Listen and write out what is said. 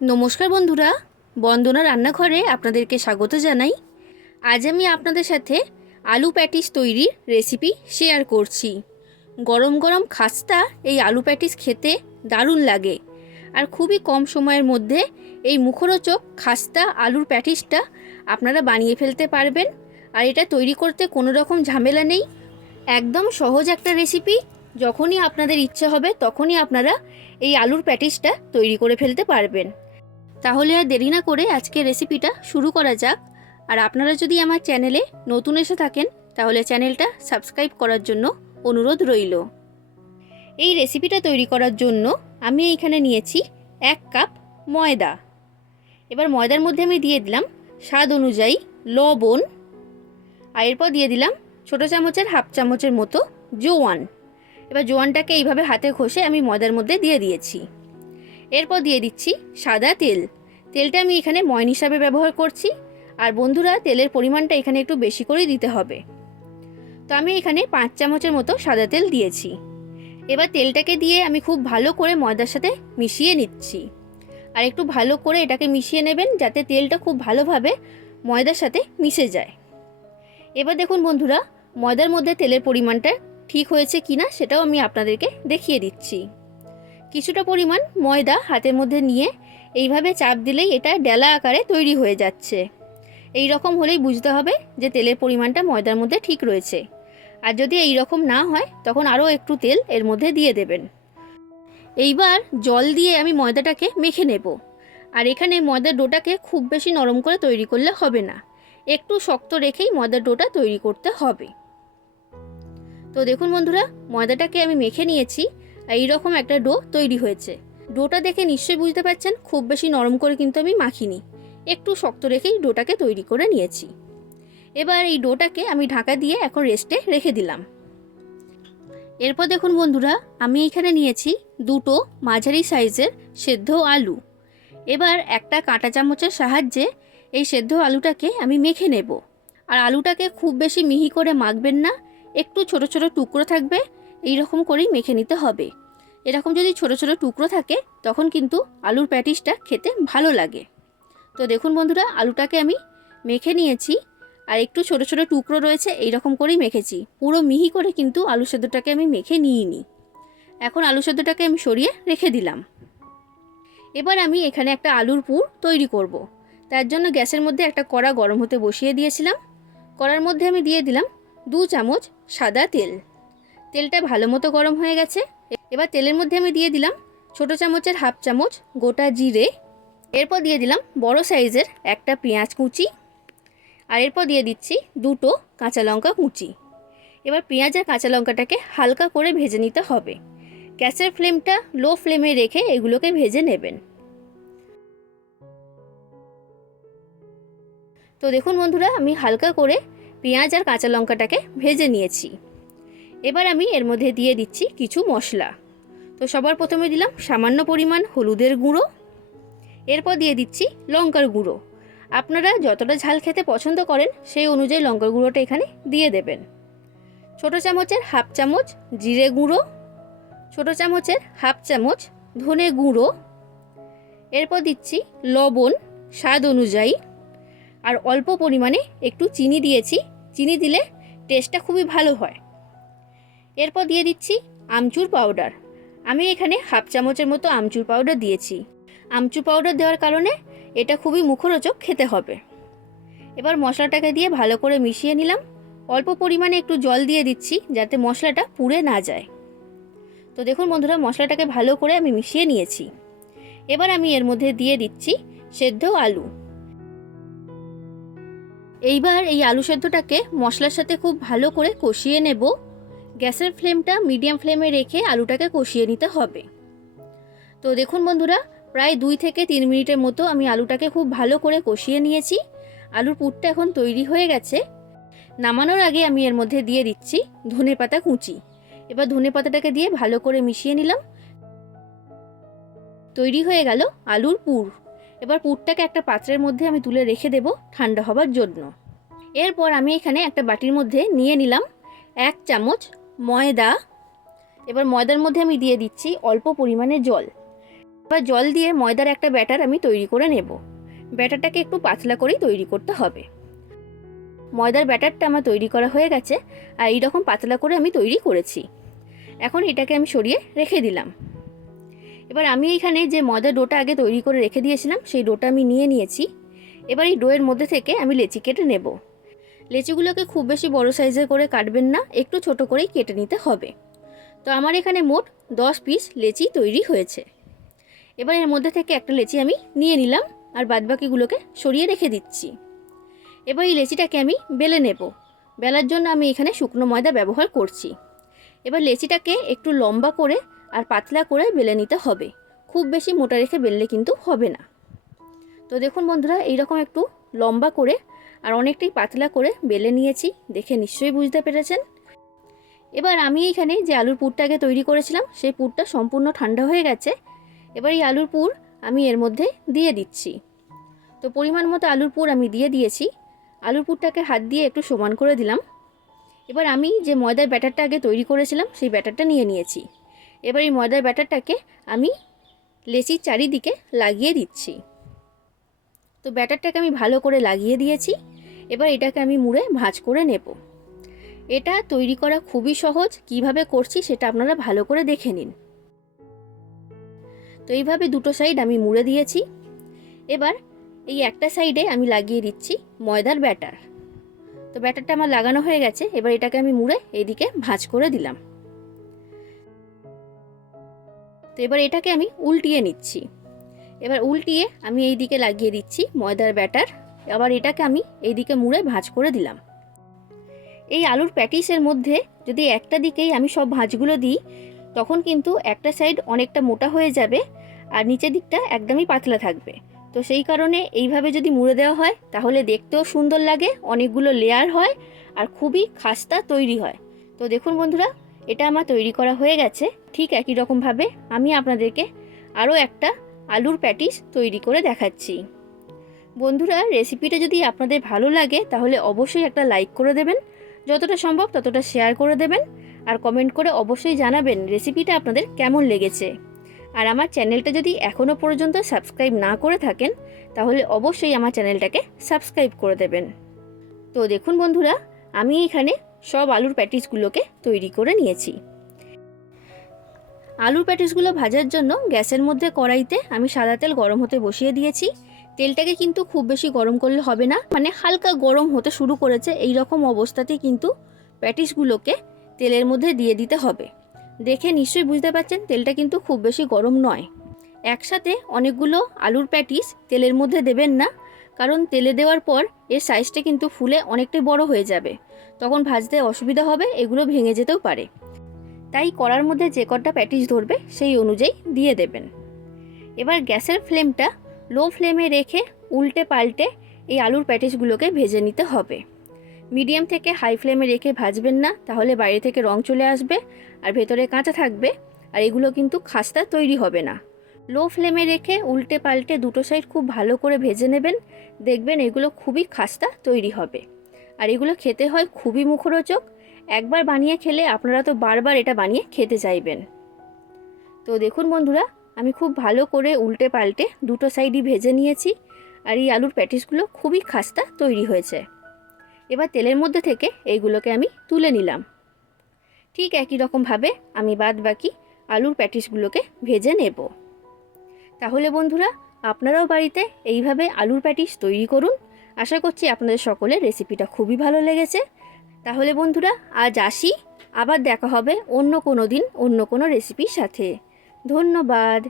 নমস্কার বন্ধুরা, বন্দনা রান্নাঘরে আপনাদেরকে স্বাগত জানাই। আজ আমি আপনাদের সাথে আলু প্যাটিস তৈরির রেসিপি শেয়ার করছি। গরম গরম খাস্তা এই আলু প্যাটিস খেতে দারুণ লাগে। আর খুবই কম সময়ের মধ্যে এই মুখরোচক খাস্তা আলুর প্যাটিসটা আপনারা বানিয়ে ফেলতে পারবেন। আর এটা তৈরি করতে কোনো রকম ঝামেলা নেই। একদম সহজ একটা রেসিপি যখনই আপনাদের ইচ্ছে হবে তখনই আপনারা এই আলুর প্যাটিসটা তৈরি করে ফেলতে পারবেন। তাহলে আর দেরি না করে আজকে রেসিপিটা শুরু করা যাক। আর আপনারা যদি আমার চ্যানেলে নতুন এসে থাকেন, তাহলে চ্যানেলটা সাবস্ক্রাইব করার জন্য অনুরোধ রইল। এই রেসিপিটা তৈরি করার জন্য আমি এইখানে নিয়েছি এক কাপ ময়দা। এবার ময়দার মধ্যে আমি দিয়ে দিলাম স্বাদ অনুযায়ী লবণ। আর এরপর দিয়ে দিলাম ছোটো চামচের হাফ চামচের মতো জোয়ান। এবার জোয়ানটাকে এইভাবে হাতে ঘষে আমি ময়দার মধ্যে দিয়ে দিয়েছি। এরপর দিয়ে দিচ্ছি সাদা তেল। তেলটা আমি এখানে ময়ন হিসাবে ব্যবহার করছি। আর বন্ধুরা, তেলের পরিমাণটা এখানে একটু বেশি করেই দিতে হবে। তো আমি এখানে পাঁচ চামচের মতো সাদা তেল দিয়েছি। এবার তেলটাকে দিয়ে আমি খুব ভালো করে ময়দার সাথে মিশিয়ে নিচ্ছি। আর একটু ভালো করে এটাকে মিশিয়ে নেবেন, যাতে তেলটা খুব ভালোভাবে ময়দার সাথে মিশে যায়। এবার দেখুন বন্ধুরা, ময়দার মধ্যে তেলের পরিমাণটা ঠিক হয়েছে কি না সেটাও আমি আপনাদেরকে দেখিয়ে দিচ্ছি। কিছুটা পরিমাণ ময়দা হাতের মধ্যে নিয়ে এইভাবে চাপ দিলেই এটা ডেলা আকারে তৈরি হয়ে যাচ্ছে। এই রকম হলেই বুঝতে হবে যে তেলের পরিমাণটা ময়দার মধ্যে ঠিক রয়েছে। আর যদি এই রকম না হয়, তখন আরও একটু তেল এর মধ্যে দিয়ে দেবেন। এইবার জল দিয়ে আমি ময়দাটাকে মেখে নেব। আর এখানে ময়দার ডোটাকে খুব বেশি নরম করে তৈরি করলে হবে না। একটু শক্ত রেখেই ময়দার ডোটা তৈরি করতে হবে। তো দেখুন বন্ধুরা, ময়দাটাকে আমি মেখে নিয়েছি। আর এইরকম একটা ডো তৈরি হয়েছে। ডোটা দেখে নিশ্চয়ই বুঝতে পারছেন, খুব বেশি নরম করে কিন্তু আমি মাখিনি। একটু শক্ত রেখেই ডোটাকে তৈরি করে নিয়েছি। এবার এই ডোটাকে আমি ঢাকা দিয়ে এখন রেস্টে রেখে দিলাম। এরপর দেখুন বন্ধুরা, আমি এখানে নিয়েছি দুটো মাঝারি সাইজের সেদ্ধ আলু। এবার একটা কাঁটা চামচের সাহায্যে এই সেদ্ধ আলুটাকে আমি মেখে নেব। আর আলুটাকে খুব বেশি মিহি করে মাখবেন না, একটু ছোট ছোট টুকরো থাকবে এই রকম করেই মেখে নিতে হবে। এরকম যদি ছোট ছোট টুকরো থাকে, তখন কিন্তু আলুর প্যাটিসটা খেতে ভালো লাগে। তো দেখুন বন্ধুরা, আলুটাকে আমি মেখে নিয়েছি, আর একটু ছোট ছোট টুকরো রয়েছে এই রকম করেই মেখেছি। পুরো মিহি করে কিন্তু আলু সেদ্ধটাকে আমি মেখে নিইনি। এখন আলু সেদ্ধটাকে আমি সরিয়ে রেখে দিলাম। এবার আমি এখানে একটা আলুর পুর তৈরি করব। তার জন্য গ্যাসের মধ্যে একটা কড়া গরম হতে বসিয়ে দিয়েছিলাম। কড়ার মধ্যে আমি দিয়ে দিলাম দু চামচ সাদা তেল। তেলটা ভালো মতো গরম হয়ে গেছে। এবার তেলের মধ্যে আমি দিয়ে দিলাম ছোটো চামচের হাফ চামচ গোটা জিরে। এরপর দিয়ে দিলাম বড় সাইজের একটা পেঁয়াজ কুচি। আর এরপর দিয়ে দিচ্ছি দুটো কাঁচা লঙ্কা কুচি। এবার পেঁয়াজ আর কাঁচা লঙ্কাটাকে হালকা করে ভেজে নিতে হবে। গ্যাসের ফ্লেমটা লো ফ্লেমে রেখে এগুলোকে ভেজে নেবেন। তো দেখুন বন্ধুরা, আমি হালকা করে পেঁয়াজ আর কাঁচা লঙ্কাটাকে ভেজে নিয়েছি। এবার আমি এর মধ্যে দিয়ে দিচ্ছি কিছু মশলা। তো সবার প্রথমে দিলাম সামান্য পরিমাণ হলুদের গুঁড়ো। এরপর দিয়ে দিচ্ছি লঙ্কার গুঁড়ো। আপনারা যতটা ঝাল খেতে পছন্দ করেন সেই অনুযায়ী লঙ্কার গুঁড়োটা এখানে দিয়ে দেবেন। ছোটো চামচের হাফ চামচ জিরে গুঁড়ো, ছোটো চামচের হাফ চামচ ধনে গুঁড়ো। এরপর দিচ্ছি লবণ স্বাদ অনুযায়ী। আর অল্প পরিমাণে একটু চিনি দিয়েছি। চিনি দিলে টেস্টটা খুবই ভালো হয়। এরপর দিয়ে দিচ্ছি আমচুর পাউডার। আমি এখানে হাফ চামচের মতো আমচুর পাউডার দিয়েছি। আমচুর পাউডার দেওয়ার কারণে এটা খুবই মুখরোচক খেতে হবে। এবার মশলাটাকে দিয়ে ভালো করে মিশিয়ে নিলাম। অল্প পরিমাণে একটু জল দিয়ে দিচ্ছি যাতে মশলাটা পুড়ে না যায়। তো দেখুন বন্ধুরা, মশলাটাকে ভালো করে আমি মিশিয়ে নিয়েছি। এবার আমি এর মধ্যে দিয়ে দিচ্ছি সেদ্ধ আলু। এইবার এই আলু সেদ্ধটাকে মশলার সাথে খুব ভালো করে কষিয়ে নেব। গ্যাসের ফ্লেমটা মিডিয়াম ফ্লেমে রেখে আলুটাকে কষিয়ে নিতে হবে। তো দেখুন বন্ধুরা, প্রায় দুই থেকে তিন মিনিটের মতো আমি আলুটাকে খুব ভালো করে কষিয়ে নিয়েছি। আলুর পুরটা এখন তৈরি হয়ে গেছে। নামানোর আগে আমি এর মধ্যে দিয়ে দিচ্ছি ধনে পাতা কুচি। এবার ধনে পাতাটাকে দিয়ে ভালো করে মিশিয়ে নিলাম। তৈরি হয়ে গেল আলুর পুর। এবার পুরটাকে একটা পাত্রের মধ্যে আমি তুলে রেখে দেব ঠান্ডা হবার জন্য। এরপর আমি এখানে একটা বাটির মধ্যে নিয়ে নিলাম এক চামচ ময়দা। এবার ময়দার মধ্যে আমি দিয়ে দিচ্ছি অল্প পরিমাণে জল। এবার জল দিয়ে ময়দার একটা ব্যাটার আমি তৈরি করে নেব। ব্যাটারটাকে একটু পাতলা করেই তৈরি করতে হবে। ময়দার ব্যাটারটা আমার তৈরি করা হয়ে গেছে আর এইরকম পাতলা করে আমি তৈরি করেছি। এখন এটাকে আমি সরিয়ে রেখে দিলাম। এবার আমি এখানে যে ময়দার ডোটা আগে তৈরি করে রেখে দিয়েছিলাম, সেই ডোটা আমি নিয়ে নিয়েছি। এবার এই ডোয়ের মধ্যে থেকে আমি লেচি কেটে নেব। লেচিগুলোকে খুব বেশি বড় সাইজের করে কাটবেন না, একটু ছোট করেই কেটে নিতে হবে। তো আমার এখানে মোট দশ পিস লেচি তৈরি হয়েছে। এবার এর মধ্যে থেকে একটা লেচি আমি নিয়ে নিলাম আর বাদবাকিগুলোকে সরিয়ে রেখে দিচ্ছি। এবার এই লেচিটাকে আমি বেলে নেব। বেলার জন্য আমি এখানে শুকনো ময়দা ব্যবহার করছি। এবার লেচিটাকে একটু লম্বা করে আর পাতলা করে বেলে নিতে হবে। খুব বেশি মোটা রেখে বেললে কিন্তু হবে না। তো দেখুন বন্ধুরা, এইরকম একটু লম্বা করে আর অনেকটাই পাতলা করে বেলে নিয়েছি, দেখে নিশ্চয়ই বুঝতে পেরেছেন। এবার আমি এইখানে যে আলুর পুরটাকে তৈরি করেছিলাম, সেই পুরটা সম্পূর্ণ ঠান্ডা হয়ে গেছে। এবার এই আলুর পুর আমি এর মধ্যে দিয়ে দিচ্ছি। তো পরিমাণ মতো আলুর পুর আমি দিয়ে দিয়েছি। আলুর পুরটাকে হাত দিয়ে একটু সমান করে দিলাম। এবার আমি যে ময়দার ব্যাটারটা আগে তৈরি করেছিলাম, সেই ব্যাটারটা নিয়ে নিয়েছি। এবার এই ময়দার ব্যাটারটাকে আমি লেচির চারিদিকে লাগিয়ে দিচ্ছি। তো ব্যাটারটাকে আমি ভালো করে লাগিয়ে দিয়েছি। এবার এটাকে আমি মুড়ে ভাঁজ করে নেব। এটা তৈরি করা খুবই সহজ। কীভাবে করছি সেটা আপনারা ভালো করে দেখে নিন। তো এইভাবে দুটো সাইড আমি মুড়ে দিয়েছি। এবার এই একটা সাইডে আমি লাগিয়ে দিচ্ছি ময়দার ব্যাটার। তো ব্যাটারটা আমার লাগানো হয়ে গেছে। এবার এটাকে আমি মুড়ে এইদিকে ভাঁজ করে দিলাম। তো এবার এটাকে আমি উল্টিয়ে নিচ্ছি। এবার উল্টিয়ে আমি এই দিকে লাগিয়ে দিচ্ছি ময়দার ব্যাটার। আবার এটাকে আমি এই দিকে মুড়ে ভাঁজ করে দিলাম। এই আলুর প্যাটিসের মধ্যে যদি একটা দিকেই আমি সব ভাঁজগুলো দিই, তখন কিন্তু একটা সাইড অনেকটা মোটা হয়ে যাবে আর নিচের দিকটা একদমই পাতলা থাকবে। তো সেই কারণে এইভাবে যদি মুড়ে দেওয়া হয়, তাহলে দেখতেও সুন্দর লাগে, অনেকগুলো লেয়ার হয় আর খুবই খাস্তা তৈরি হয়। তো দেখুন বন্ধুরা, এটা আমার তৈরি করা হয়ে গেছে। ঠিক একই রকমভাবে আমি আপনাদেরকে আরও একটা আলুর প্যাটিস তৈরি করে দেখাচ্ছি। বন্ধুরা, রেসিপিটা যদি আপনাদের ভালো লাগে, তাহলে অবশ্যই একটা লাইক করে দেবেন। যতটা সম্ভব ততটা শেয়ার করে দেবেন। আর কমেন্ট করে অবশ্যই জানাবেন রেসিপিটা আপনাদের কেমন লেগেছে। আর আমার চ্যানেলটা যদি এখনও পর্যন্ত সাবস্ক্রাইব না করে থাকেন, তাহলে অবশ্যই আমার চ্যানেলটাকে সাবস্ক্রাইব করে দেবেন। তো দেখুন বন্ধুরা, আমি এখানে সব আলুর প্যাটিসগুলোকে তৈরি করে নিয়েছি। আলুর প্যাটিসগুলো ভাজার জন্য গ্যাসের মধ্যে কড়াইতে আমি সাদা তেল গরম হতে বসিয়ে দিয়েছি। তেলটাকে কিন্তু খুব বেশি গরম করলে হবে না। মানে হালকা গরম হতে শুরু করেছে। এই রকম অবস্থাতেই কিন্তু প্যাটিসগুলোকে তেলের মধ্যে দিয়ে দিতে হবে। দেখে নিশ্চয়ই বুঝতে পারছেন, তেলটা কিন্তু খুব বেশি গরম নয়। একসাথে অনেকগুলো আলুর প্যাটিস তেলের মধ্যে দেবেন না, কারণ তেলে দেওয়ার পর এর সাইজটা কিন্তু ফুলে অনেকটাই বড় হয়ে যাবে। তখন ভাজতে অসুবিধা হবে, এগুলো ভেঙে যেতেও পারে। তাই কড়ার মধ্যে যে কটা প্যাটিস ধরবে সেই অনুযায়ী দিয়ে দেবেন। এবার গ্যাসের ফ্লেমটা লো ফ্লেমে রেখে উল্টে পাল্টে এই আলুর প্যাটিসগুলোকে ভেজে নিতে হবে। মিডিয়াম থেকে হাই ফ্লেমে রেখে ভাজবেন না, তাহলে বাইরে থেকে রং চলে আসবে আর ভেতরে কাঁচা থাকবে আর এগুলো কিন্তু খাস্তা তৈরি হবে না। লো ফ্লেমে রেখে উল্টে পাল্টে দুটো সাইড খুব ভালো করে ভেজে নেবেন, দেখবেন এগুলো খুবই খাস্তা তৈরি হবে। আর এগুলো খেতে হয় খুবই মুখরোচক একবার বানিয়ে খেলে আপনারা তো বারবার এটা বানিয়ে খেতে চাইবেন। তো দেখুন বন্ধুরা, আমি খুব ভালো করে উল্টে পাল্টে দুটো সাইডই ভেজে নিয়েছি আর এই আলুর প্যাটিসগুলো খুবই খাস্তা তৈরি হয়েছে। এবার তেলের মধ্যে থেকে এইগুলোকে আমি তুলে নিলাম। ঠিক একই রকমভাবে আমি বাদ বাকি আলুর প্যাটিসগুলোকে ভেজে নেব। তাহলে বন্ধুরা, আপনারাও বাড়িতে এইভাবে আলুর প্যাটিস তৈরি করুন। আশা করছি আপনাদের সকলের রেসিপিটা খুবই ভালো লেগেছে। তাহলে বন্ধুরা, আজ আসি। আবার দেখা হবে অন্য কোনো দিন, অন্য কোনো রেসিপির সাথে। ধন্যবাদ।